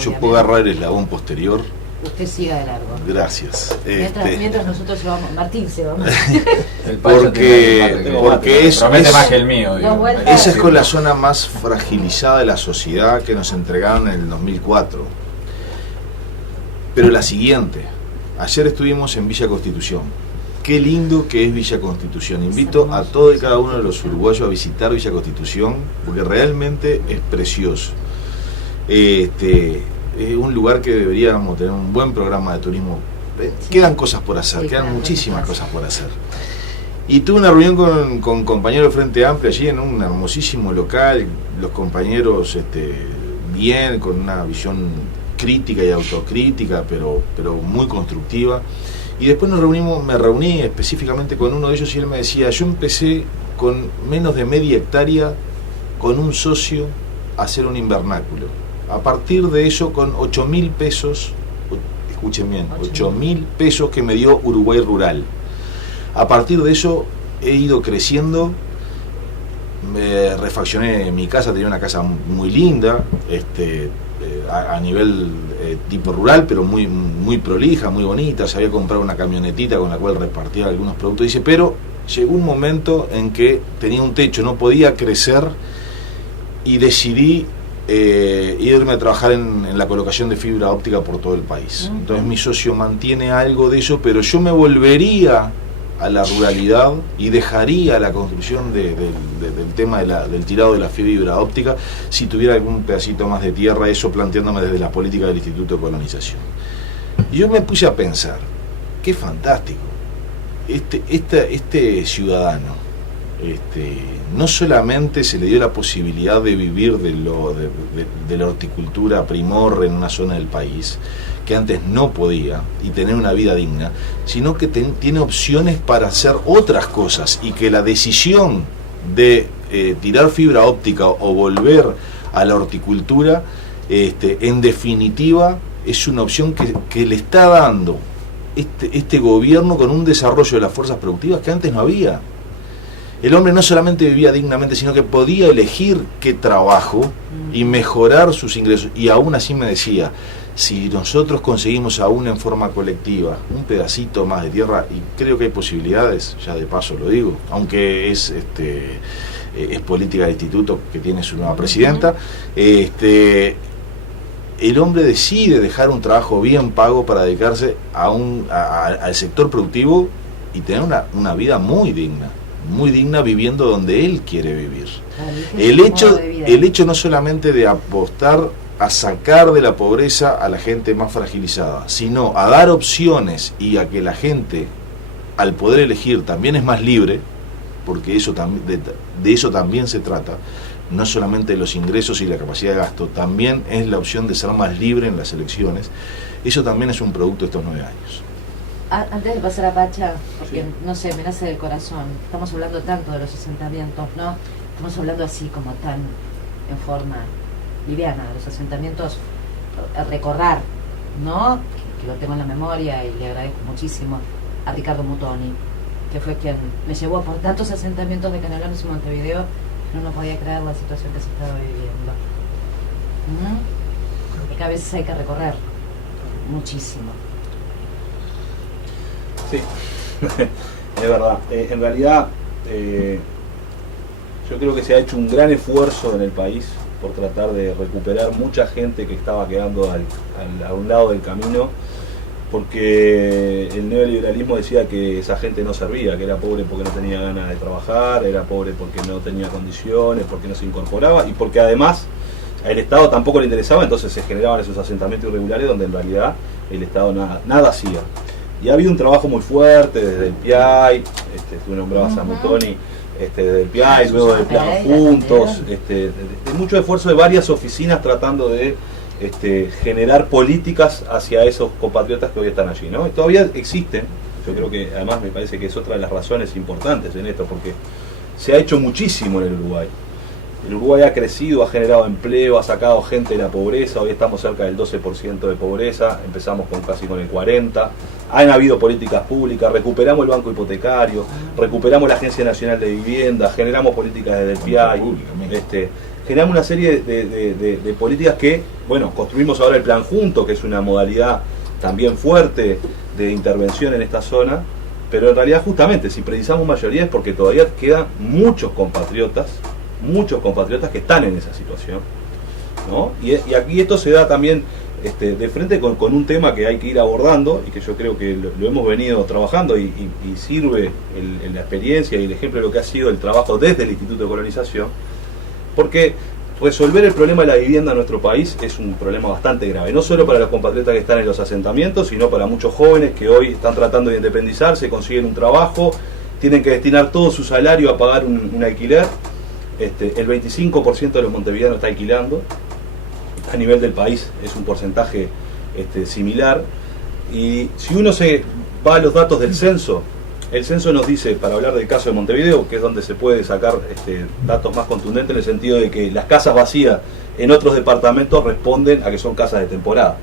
Yo puedo agarrar el eslabón posterior. Usted siga de largo. Gracias. Mientras nosotros llevamos, Martín se va. porque es más que el mío. Esa es con la zona más fragilizada de la sociedad que nos entregaron en el 2004. Pero la siguiente, ayer estuvimos en Villa Constitución. Qué lindo que es Villa Constitución. Invito a todo y cada uno de los uruguayos a visitar Villa Constitución porque realmente es precioso. Es un lugar que deberíamos tener un buen programa de turismo. Quedan cosas por hacer, quedan muchísimas cosas por hacer. Y tuve una reunión con compañeros del Frente Amplio allí en un hermosísimo local, los compañeros bien, con una visión crítica y autocrítica, pero muy constructiva. Y después me reuní específicamente con uno de ellos y él me decía, yo empecé con menos de media hectárea, con un socio, a hacer un invernáculo. A partir de eso, con 8.000 pesos, escuchen bien, 8.000 pesos que me dio Uruguay Rural. A partir de eso he ido creciendo, me refaccioné mi casa, tenía una casa muy linda, a nivel tipo rural, pero muy prolija, muy bonita. Se había comprado una camionetita con la cual repartía algunos productos. Dice, pero llegó un momento en que tenía un techo, no podía crecer y decidí irme a trabajar en la colocación de fibra óptica por todo el país. Entonces mi socio mantiene algo de eso, pero yo me volvería a la ruralidad y dejaría la construcción del tema del tirado de la fibra óptica si tuviera algún pedacito más de tierra, eso planteándome desde la política del Instituto de Colonización. Y yo me puse a pensar, qué fantástico, este ciudadano, no solamente se le dio la posibilidad de vivir de la horticultura primor en una zona del país, que antes no podía, y tener una vida digna, sino que tiene opciones para hacer otras cosas, y que la decisión de tirar fibra óptica o volver a la horticultura, en definitiva, es una opción que le está dando este gobierno con un desarrollo de las fuerzas productivas que antes no había. El hombre no solamente vivía dignamente, sino que podía elegir qué trabajo y mejorar sus ingresos. Y aún así me decía, si nosotros conseguimos aún en forma colectiva un pedacito más de tierra, y creo que hay posibilidades, ya de paso lo digo, aunque es política del instituto que tiene su nueva presidenta, el hombre decide dejar un trabajo bien pago para dedicarse al sector productivo y tener una vida muy digna viviendo donde él quiere vivir. El hecho no solamente de apostar a sacar de la pobreza a la gente más fragilizada, sino a dar opciones y a que la gente, al poder elegir, también es más libre, porque de eso también se trata, no solamente los ingresos y la capacidad de gasto, también es la opción de ser más libre en las elecciones. Eso también es un producto de estos 9 años. Antes de pasar a Pacha, porque no sé, me nace del corazón, estamos hablando tanto de los asentamientos, ¿no? Estamos hablando así como tan en forma liviana de los asentamientos, recordar, ¿no? Que lo tengo en la memoria y le agradezco muchísimo a Ricardo Mutoni, que fue quien me llevó por tantos asentamientos de Canelones y Montevideo, no podía creer la situación que se estaba viviendo. Y que a veces hay que recorrer muchísimo. Sí, es verdad. En realidad, yo creo que se ha hecho un gran esfuerzo en el país por tratar de recuperar mucha gente que estaba quedando a un lado del camino, porque el neoliberalismo decía que esa gente no servía, que era pobre porque no tenía ganas de trabajar, era pobre porque no tenía condiciones, porque no se incorporaba y porque además al Estado tampoco le interesaba, entonces se generaban esos asentamientos irregulares donde en realidad el Estado nada hacía. Y ha habido un trabajo muy fuerte desde el PIAI, tú nombrabas a Mutoni, desde el PIAI, luego del Plan Juntos, de mucho esfuerzo de varias oficinas tratando de generar políticas hacia esos compatriotas que hoy están allí, ¿no? Y todavía existen, yo creo que además me parece que es otra de las razones importantes en esto, porque se ha hecho muchísimo en el Uruguay. El Uruguay ha crecido, ha generado empleo, ha sacado gente de la pobreza, hoy estamos cerca del 12% de pobreza, empezamos casi con el 40%, han habido políticas públicas, recuperamos el banco hipotecario, recuperamos la Agencia Nacional de Vivienda, generamos políticas desde el PIAI, generamos una serie de políticas que, bueno, construimos ahora el plan junto, que es una modalidad también fuerte de intervención en esta zona, pero en realidad justamente si precisamos mayoría es porque todavía quedan muchos compatriotas que están en esa situación, ¿no? Y aquí esto se da también de frente con un tema que hay que ir abordando y que yo creo que lo hemos venido trabajando y sirve en la experiencia y el ejemplo de lo que ha sido el trabajo desde el Instituto de Colonización, porque resolver el problema de la vivienda en nuestro país es un problema bastante grave, no solo para los compatriotas que están en los asentamientos, sino para muchos jóvenes que hoy están tratando de independizarse, consiguen un trabajo, tienen que destinar todo su salario a pagar un alquiler. El 25% de los montevideanos está alquilando, a nivel del país es un porcentaje similar, y si uno se va a los datos del censo, el censo nos dice, para hablar del caso de Montevideo, que es donde se puede sacar datos más contundentes en el sentido de que las casas vacías en otros departamentos responden a que son casas de temporada.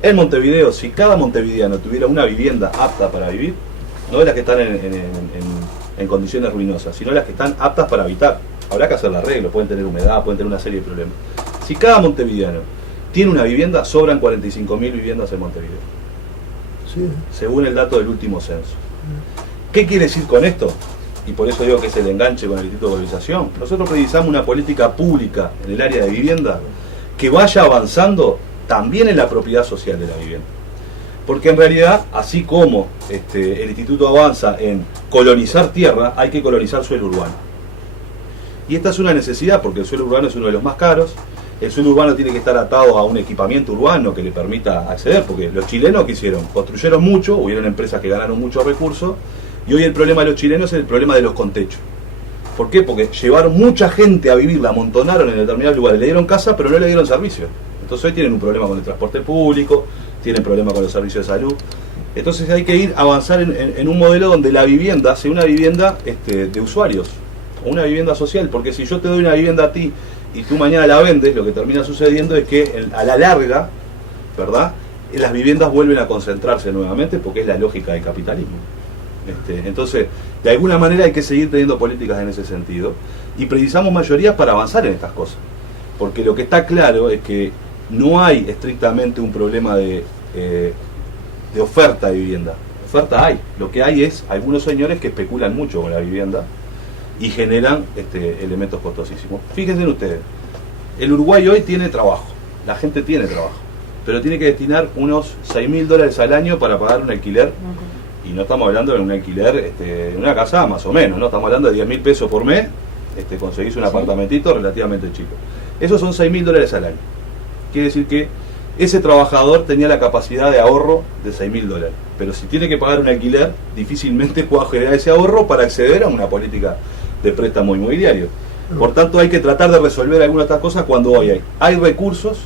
En Montevideo, si cada montevideano tuviera una vivienda apta para vivir, no de las que están en condiciones ruinosas, sino las que están aptas para habitar, habrá que hacerle arreglo, pueden tener humedad, pueden tener una serie de problemas. Si cada montevideano tiene una vivienda, sobran 45.000 viviendas en Montevideo, sí, según el dato del último censo. ¿Qué quiere decir con esto? Y por eso digo que es el enganche con el Instituto de Colonización. Nosotros precisamos una política pública en el área de vivienda que vaya avanzando también en la propiedad social de la vivienda. Porque en realidad, así como el Instituto avanza en colonizar tierra, hay que colonizar suelo urbano. Y esta es una necesidad porque el suelo urbano es uno de los más caros. El suelo urbano tiene que estar atado a un equipamiento urbano que le permita acceder, porque los chilenos, ¿qué hicieron? Construyeron mucho, hubieron empresas que ganaron muchos recursos, y hoy el problema de los chilenos es el problema de los contechos. ¿Por qué? Porque llevaron mucha gente a vivir, la amontonaron en determinados lugares, le dieron casa, pero no le dieron servicio. Entonces hoy tienen un problema con el transporte público, tienen problemas con los servicios de salud. Entonces hay que ir a avanzar en un modelo donde la vivienda sea una vivienda de usuarios, o una vivienda social, porque si yo te doy una vivienda a ti, y tú mañana la vendes, lo que termina sucediendo es que a la larga, ¿verdad?, las viviendas vuelven a concentrarse nuevamente porque es la lógica del capitalismo. Entonces, de alguna manera hay que seguir teniendo políticas en ese sentido y precisamos mayorías para avanzar en estas cosas. Porque lo que está claro es que no hay estrictamente un problema de oferta de vivienda. Oferta hay. Lo que hay es algunos señores que especulan mucho con la vivienda y generan elementos costosísimos. Fíjense ustedes, el Uruguay hoy tiene trabajo, la gente tiene trabajo, pero tiene que destinar unos $6.000 al año para pagar un alquiler, y no estamos hablando de un alquiler de una casa más o menos, no estamos hablando de 10.000 pesos por mes, conseguís un apartamentito relativamente chico. Esos son $6.000 al año. Quiere decir que ese trabajador tenía la capacidad de ahorro de $6.000, pero si tiene que pagar un alquiler, difícilmente pueda generar ese ahorro para acceder a una política de préstamo inmobiliario. Por tanto, hay que tratar de resolver algunas de estas cosas cuando hoy hay recursos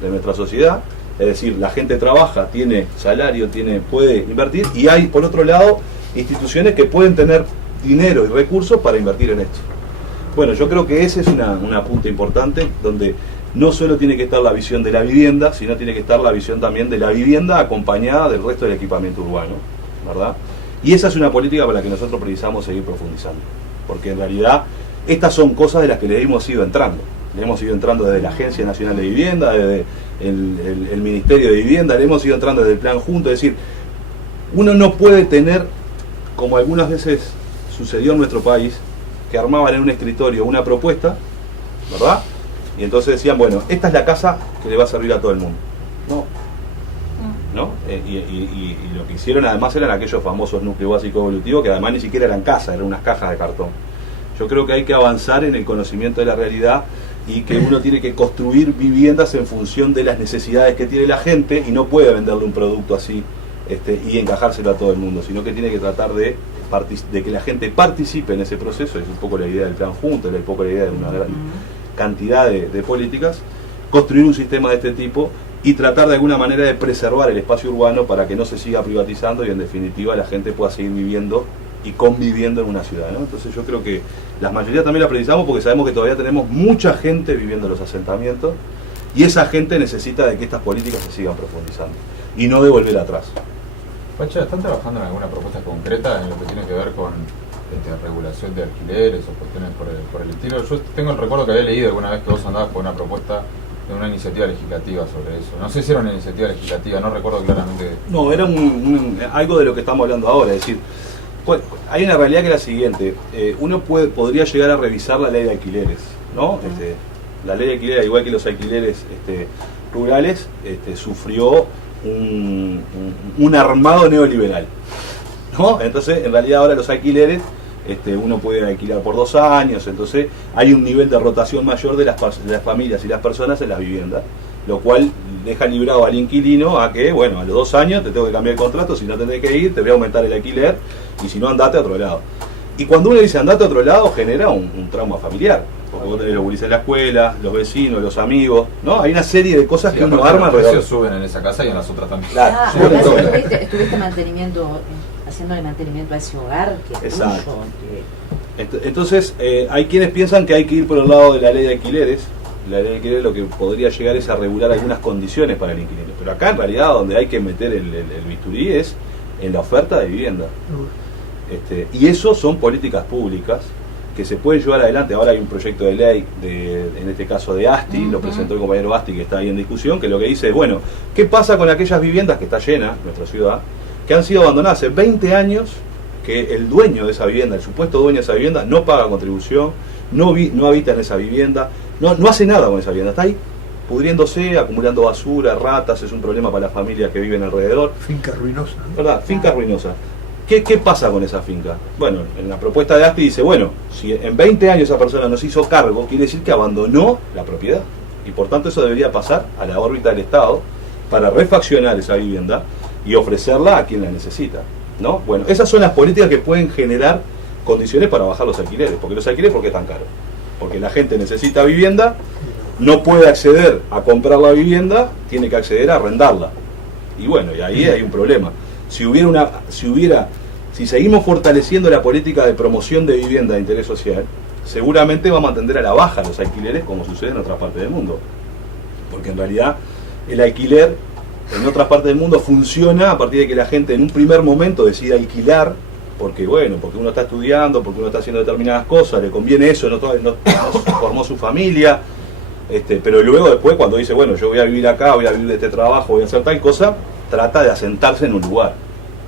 de nuestra sociedad, es decir, la gente trabaja, tiene salario, puede invertir, y hay, por otro lado, instituciones que pueden tener dinero y recursos para invertir en esto. Bueno, yo creo que ese es una punta importante, donde no solo tiene que estar la visión de la vivienda, sino tiene que estar la visión también de la vivienda acompañada del resto del equipamiento urbano, ¿verdad? Y esa es una política para la que nosotros precisamos seguir profundizando, porque en realidad estas son cosas de las que le hemos ido entrando. Le hemos ido entrando desde la Agencia Nacional de Vivienda, desde el Ministerio de Vivienda, le hemos ido entrando desde el plan junto. Es decir, uno no puede tener, como algunas veces sucedió en nuestro país, que armaban en un escritorio una propuesta, ¿verdad? Y entonces decían, bueno, esta es la casa que le va a servir a todo el mundo. ¿No? Y lo que hicieron además eran aquellos famosos núcleos básicos evolutivos que además ni siquiera eran casas, eran unas cajas de cartón. Yo creo que hay que avanzar en el conocimiento de la realidad y que uno tiene que construir viviendas en función de las necesidades que tiene la gente y no puede venderle un producto así y encajárselo a todo el mundo, sino que tiene que tratar de que la gente participe en ese proceso. Es un poco la idea del plan junto, es un poco la idea de una gran cantidad de políticas, construir un sistema de este tipo y tratar de alguna manera de preservar el espacio urbano para que no se siga privatizando y en definitiva la gente pueda seguir viviendo y conviviendo en una ciudad, ¿no? Entonces yo creo que las mayorías también la precisamos porque sabemos que todavía tenemos mucha gente viviendo en los asentamientos y esa gente necesita de que estas políticas se sigan profundizando y no de volver atrás. Pacha, ¿están trabajando en alguna propuesta concreta en lo que tiene que ver con regulación de alquileres o cuestiones por el estilo. Yo tengo el recuerdo que había leído alguna vez que vos andabas por una propuesta de una iniciativa legislativa sobre eso. No sé si era una iniciativa legislativa, no recuerdo claramente. No, era algo de lo que estamos hablando ahora, es decir, pues, hay una realidad que es la siguiente, uno podría llegar a revisar la ley de alquileres, ¿no? La ley de alquileres, igual que los alquileres rurales, sufrió un armado neoliberal, ¿no? Entonces, en realidad ahora los alquileres, uno puede alquilar por 2 años, entonces hay un nivel de rotación mayor de las familias y las personas en las viviendas, lo cual deja librado al inquilino a que, bueno, a los 2 años te tengo que cambiar el contrato, si no tenés que ir, te voy a aumentar el alquiler, y si no, andate a otro lado. Y cuando uno dice andate a otro lado, genera un trauma familiar, porque vos tenés los gurises en la escuela, los vecinos, los amigos, ¿no? Hay una serie de cosas que uno arma alrededor. Los precios suben en esa casa y en las otras también. Claro, estuviste haciéndole mantenimiento a ese hogar que es exacto. Tuyo, Entonces, hay quienes piensan que hay que ir por el lado de la ley de alquileres. La ley de alquileres lo que podría llegar es a regular algunas condiciones para el inquilino. Pero acá en realidad donde hay que meter el bisturí es en la oferta de vivienda. Y eso son políticas públicas que se pueden llevar adelante. Ahora hay un proyecto de ley, en este caso de ASTI, lo presentó el compañero ASTI que está ahí en discusión, que lo que dice es, bueno, ¿qué pasa con aquellas viviendas que está llena, nuestra ciudad, que han sido abandonadas hace 20 años, que el dueño de esa vivienda, el supuesto dueño de esa vivienda, no paga contribución, no habita en esa vivienda, no hace nada con esa vivienda, está ahí pudriéndose, acumulando basura, ratas, es un problema para las familias que viven alrededor. Finca ruinosa, ¿no? ¿Verdad? Finca ruinosa. ¿Qué pasa con esa finca? Bueno, en la propuesta de ASTI dice, bueno, si en 20 años esa persona no se hizo cargo, quiere decir que abandonó la propiedad. Y por tanto eso debería pasar a la órbita del Estado para refaccionar esa vivienda y ofrecerla a quien la necesita, ¿no? Bueno, esas son las políticas que pueden generar condiciones para bajar los alquileres. Porque los alquileres, ¿por qué es tan caro? Porque la gente necesita vivienda, no puede acceder a comprar la vivienda, tiene que acceder a arrendarla. Y bueno, y ahí hay un problema. Si seguimos fortaleciendo la política de promoción de vivienda de interés social, seguramente vamos a tender a la baja los alquileres, como sucede en otras partes del mundo. Porque en realidad el alquiler en otras partes del mundo funciona a partir de que la gente en un primer momento decide alquilar, porque uno está estudiando, porque uno está haciendo determinadas cosas, le conviene eso, no formó su familia, pero luego después cuando dice, bueno, yo voy a vivir acá, voy a vivir de este trabajo, voy a hacer tal cosa, trata de asentarse en un lugar,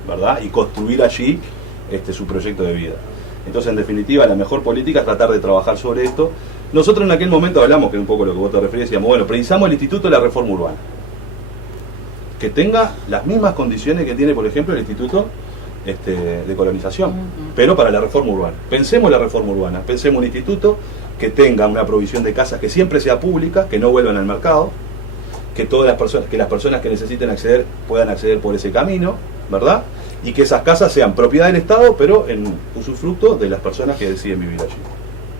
¿verdad? Y construir allí su proyecto de vida. Entonces, en definitiva, la mejor política es tratar de trabajar sobre esto. Nosotros en aquel momento hablamos, que es un poco lo que vos te referías, decíamos, bueno, precisamos el Instituto de la Reforma Urbana, que tenga las mismas condiciones que tiene, por ejemplo, el Instituto de Colonización, pero para la reforma urbana. Pensemos la reforma urbana, pensemos un instituto que tenga una provisión de casas que siempre sea pública, que no vuelvan al mercado, que las personas que necesiten acceder puedan acceder por ese camino, ¿verdad? Y que esas casas sean propiedad del Estado, pero en usufructo de las personas que deciden vivir allí,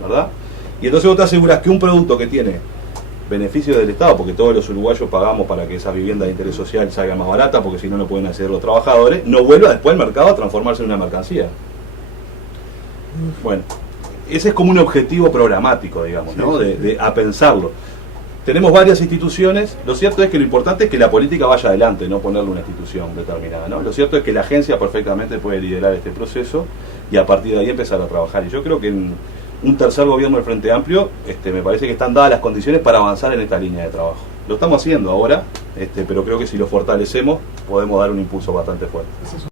¿verdad? Y entonces vos te aseguras que un producto que tiene beneficio del Estado, porque todos los uruguayos pagamos para que esa vivienda de interés social salga más barata, porque si no, no pueden acceder los trabajadores, no vuelva después al mercado a transformarse en una mercancía. Bueno, ese es como un objetivo programático, digamos, ¿no? A pensarlo. Tenemos varias instituciones, lo cierto es que lo importante es que la política vaya adelante, no ponerle una institución determinada, ¿no? Lo cierto es que la agencia perfectamente puede liderar este proceso y a partir de ahí empezar a trabajar. Y yo creo que en un tercer gobierno del Frente Amplio, me parece que están dadas las condiciones para avanzar en esta línea de trabajo. Lo estamos haciendo ahora, pero creo que si lo fortalecemos podemos dar un impulso bastante fuerte.